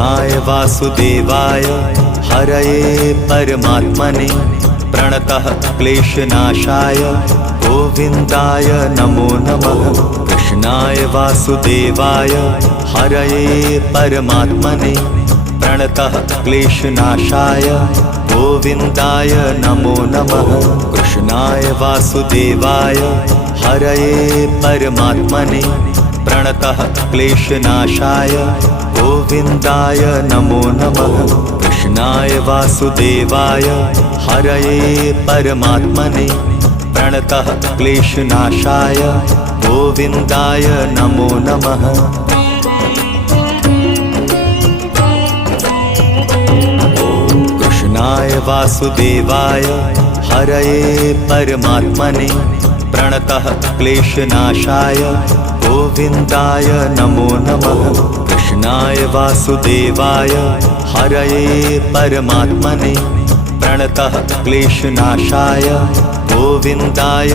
कृष्णाय वासुदेवाय हरये परमात्मने प्रणतः क्लेशनाशाय गोविन्दाय नमो नमः। कृष्णाय वासुदेवाय हरये परमात्मने प्रणतः क्लेशनाशाय गोविन्दाय नमो नमः। कृष्णाय वासुदेवाय हरये परमात्मने प्रणतः क्लेशनाशाय गोविन्दाय नमो नमः। कृष्णाय वासुदेवाय हरये परमात्मने प्रणतः क्लेशनाशाय गोविन्दाय नमो नमः। कृष्णाय वासुदेवाय हरये परमात्मने प्रणतः क्लेशनाशाय गोविन्दाय नमो नमः। कृष्णाय वासुदेवाय हरये परमात्मने प्रणतः क्लेशनाशाय गोविन्दाय